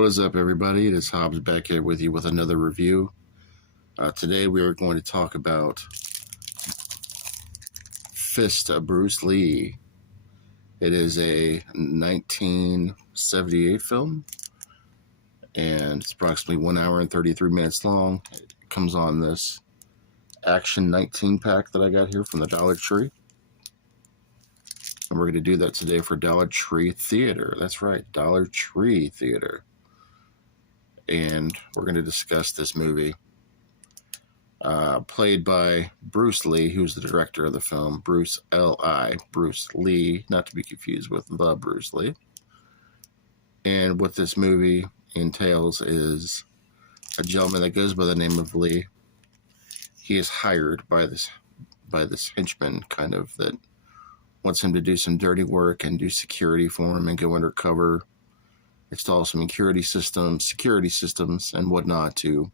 What is up, everybody? It is Hobbs back here with you with another review. Today we are going to talk about Fist of Bruce Lee. It is a 1978 film, and it's approximately 1 hour and 33 minutes long. It comes on this Action 19 pack that I got here from the Dollar Tree. And we're going to do that today for Dollar Tree Theater. That's right, Dollar Tree Theater. And we're going to discuss this movie. Played by Bruce Lee, who's the director of the film. Bruce L.I. Bruce Lee, not to be confused with the Bruce Lee. And what this movie entails is a gentleman that goes by the name of Lee. He is hired by this henchman kind of that wants him to do some dirty work and do security for him and go undercover, install some security systems and whatnot to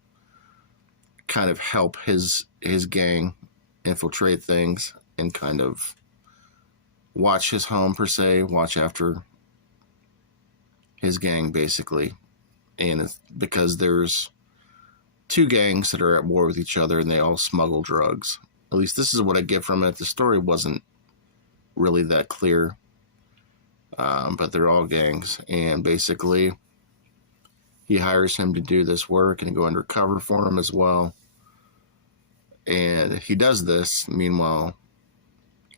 kind of help his gang infiltrate things and kind of watch his home, per se, watch after his gang, basically. And it's because there's two gangs that are at war with each other and they all smuggle drugs. At least this is what I get from it. The story wasn't really that clear, but they're all gangs, and basically he hires him to do this work and go undercover for him as well. And he does this, meanwhile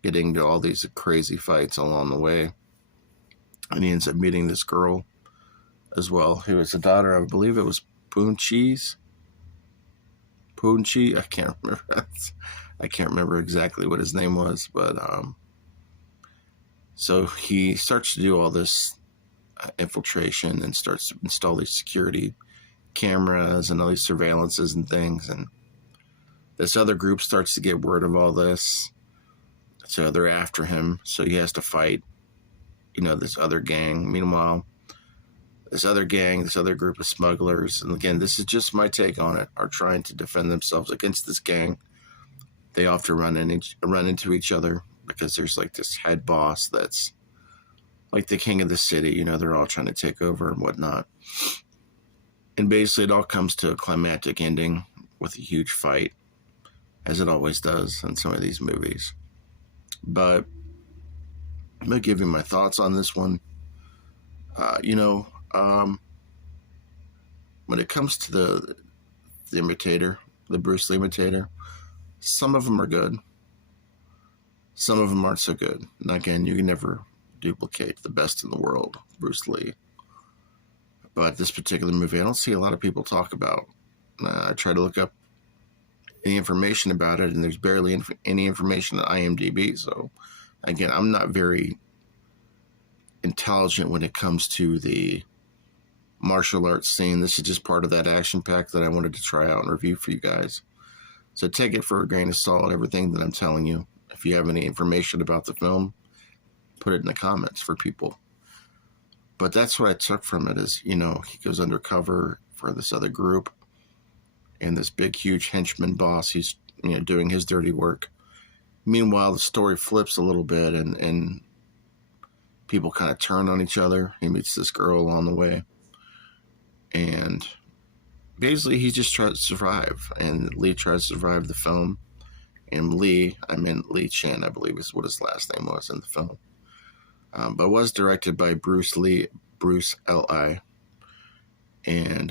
getting into all these crazy fights along the way, and he ends up meeting this girl as well, who is the daughter of, I believe it was Poonchi. I can't remember exactly what his name was, but so he starts to do all this infiltration and starts to install these security cameras and all these surveillances and things. And this other group starts to get word of all this. So they're after him. So he has to fight, this other gang. Meanwhile, this other group of smugglers, and again, this is just my take on it, are trying to defend themselves against this gang. They often run into each other, because there's like this head boss that's like the king of the city. They're all trying to take over and whatnot. And basically it all comes to a climactic ending with a huge fight, as it always does in some of these movies. But I'm going to give you my thoughts on this one. When it comes to the imitator, the Bruce Lee imitator, some of them are good. Some of them aren't so good. And again, you can never duplicate the best in the world, Bruce Lee. But this particular movie, I don't see a lot of people talk about. I try to look up any information about it, and there's barely any information on IMDb. So, again, I'm not very intelligent when it comes to the martial arts scene. This is just part of that action pack that I wanted to try out and review for you guys. So take it for a grain of salt, everything that I'm telling you. If you have any information about the film, put it in the comments for people. But that's what I took from it is, he goes undercover for this other group, and this big, huge henchman boss, he's, doing his dirty work. Meanwhile, the story flips a little bit, and people kind of turn on each other. He meets this girl along the way, and basically he just tries to survive, and Lee tries to survive the film. And Lee Chen, I believe is what his last name was in the film. But was directed by Bruce L.I. And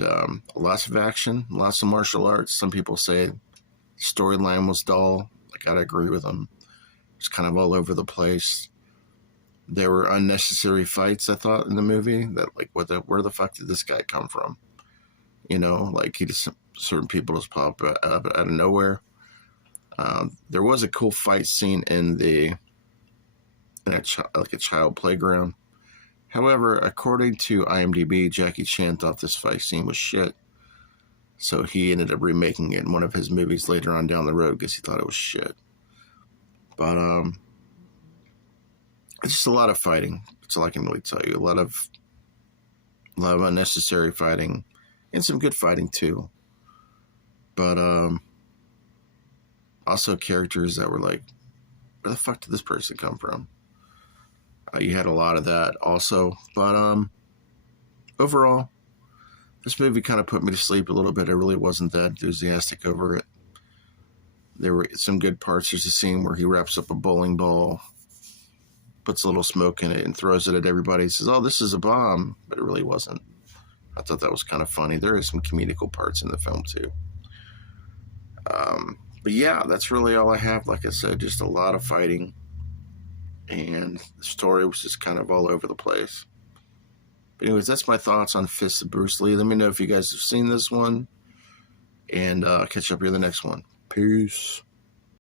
lots of action, lots of martial arts. Some people say storyline was dull. I gotta agree with them. It's kind of all over the place. There were unnecessary fights, I thought, in the movie. That, like, where the fuck did this guy come from? He just, certain people just pop up out of nowhere. There was a cool fight scene in a child playground. However, according to IMDb, Jackie Chan thought this fight scene was shit. So he ended up remaking it in one of his movies later on down the road because he thought it was shit. But it's just a lot of fighting. That's all I can really tell you. A lot of unnecessary fighting, and some good fighting too. But also characters that were like, where the fuck did this person come from? You had a lot of that also. But overall, This movie kind of put me to sleep a little bit. I really wasn't that enthusiastic over it. There were some good parts. There's a scene where he wraps up a bowling ball, puts a little smoke in it, and throws it at everybody. He says, "Oh, this is a bomb," but it really wasn't. I thought that was kind of funny. There are some comedical parts in the film too. But yeah, that's really all I have. Like I said, just a lot of fighting, and the story was just kind of all over the place. But anyways, that's my thoughts on Fists of Bruce Lee. Let me know if you guys have seen this one, and catch up here the next one. Peace.